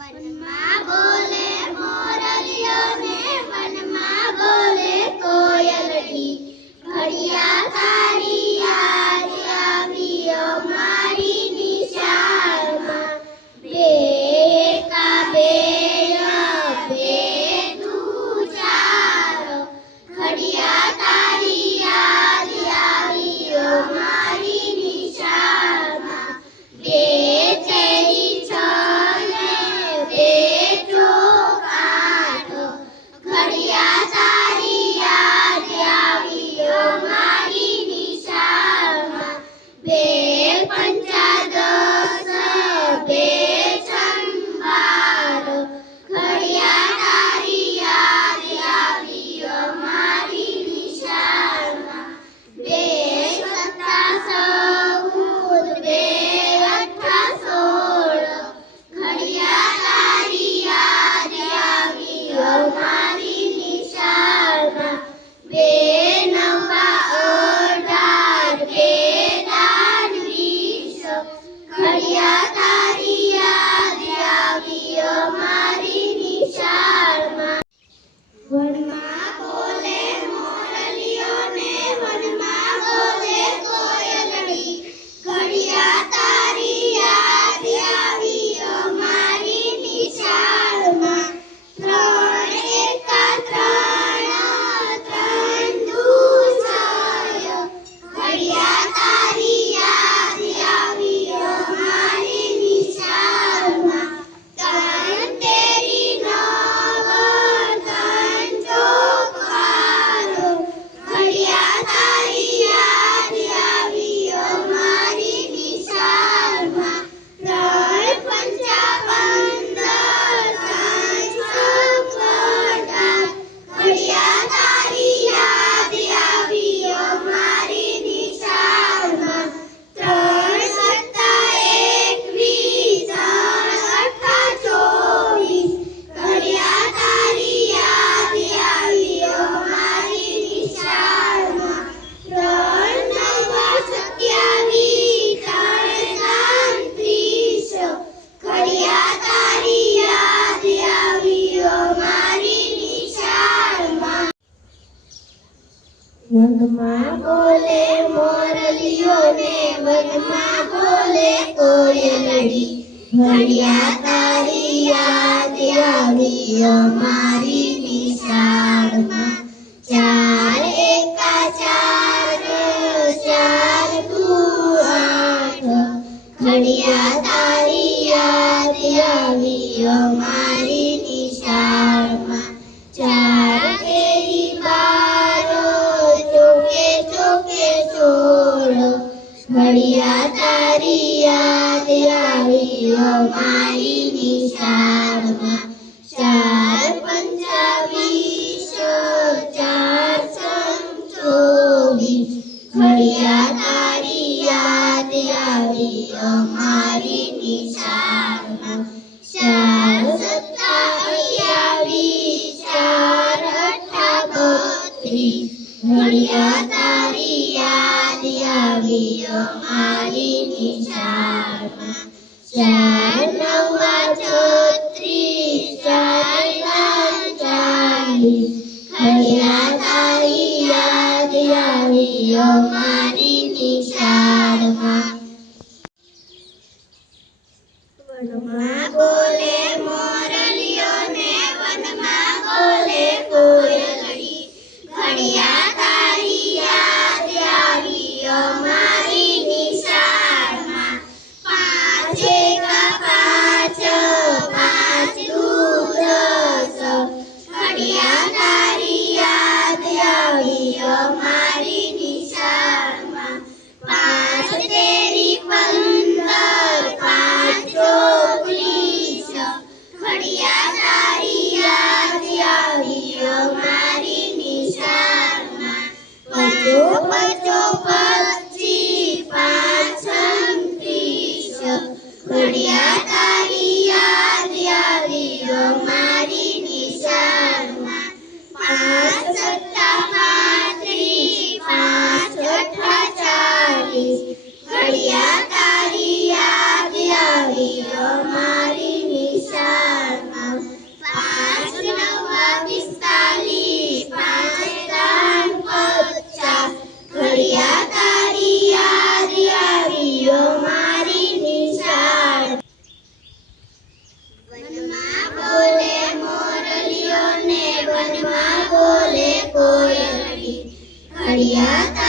વનમાં બોલે મોરલીઓ ને વનમાં બોલે કોયલડી, ઘડિયા તારી યાદ આવી અમારી નિશાળમાં. બે એકા બે બે દુ ચાર, ઘડિયા તારી યાદ આવી અમારી નિશાળમાં. બે તેરી છ ને બે ચોક આઠ, ઘડિયા તારી યાદ આવી અમારી નિશાળમાં. બે પંચા દસ બે છમ 12, ઘડિયા તારી યાદ આવી અમારી નિશાળમાં. બે સત્તા 14 બે અઠ્ઠા 16, ઘડિયા તારી યાદ આવી અમારી નિશાળમાં. બે નવા 18 બે દાન 20, ઘડિયા તારી યાદ આવી અમારી નિશાળમાં. વનમાં બોલે મોરલીઓ ને વનમાં બોલે કોયલડી, ઘડિયા તારી યાદ આવી અમારી નિશાળમાં. ત્રણ એકા ત્રણ, ત્રણ દુ છ, ઘડિયા તારી યાદ આવી અમારી નિશાળમાં. ત્રણ તેરી 9 ત્રણ ચોક 12, ઘડિયા તારી યાદ આવી અમારી નિશાળમાં. ત્રણ પંચા 15 ત્રણ છ 18, ઘડિયા તારી યાદ આવી અમારી નિશાળમાં. ત્રણ સત્તા 21 ત્રણ અઠ્ઠા 24, ઘડિયા તારી યાદ આવી અમારી નિશાળમાં. ત્રણ નવા 27 ત્રણ દાન 30, ઘડિયા તારી યાદ આવી અમારી નિશાળમાં. વનમાં બોલે મોરલીઓ ને વનમાં બોલે કોયલડી, ઘડિયા તારી યાદ આવી અમારી નિશાળમાં. ચાર એકા ચાર, ચાર દુ આઠ, ઘડિયા તારી યાદ આવી અમારી નિશાળમાં. ચાર તેરી 12 ચોકે ચોકે 16, ઘડિયા તારી યાદ આવી અમારી નિશાળમાં. ચાર પંચા 20 ચાર છમ 24, ઘડિયા તારી યાદ આવી અમારી નિશાળમાં. ચાર સત્તા 28 ચાર અઠ્ઠા 32, ઘડિયા તારી યાદ આવી અમારી નિશાળમાં. ચાર નવા 36 ચાર દાન 40, ઘડિયા તારી યાદ આવી અમારી નિશાળમાં. વનમાં બોલે મોરલીઓ ને વનમાં બોલે કોયલડી, ઘડિયા તારી યાદ આવી અમારી નિશાળમાં. પાંચ એકા પાંચ, પાંચ દુ 10, ઘડિયા તારી યાદ આવી અમારી નિશાળમાં. પાંચ તેરી 15 પાંચ ચોક 20, ઘડિયા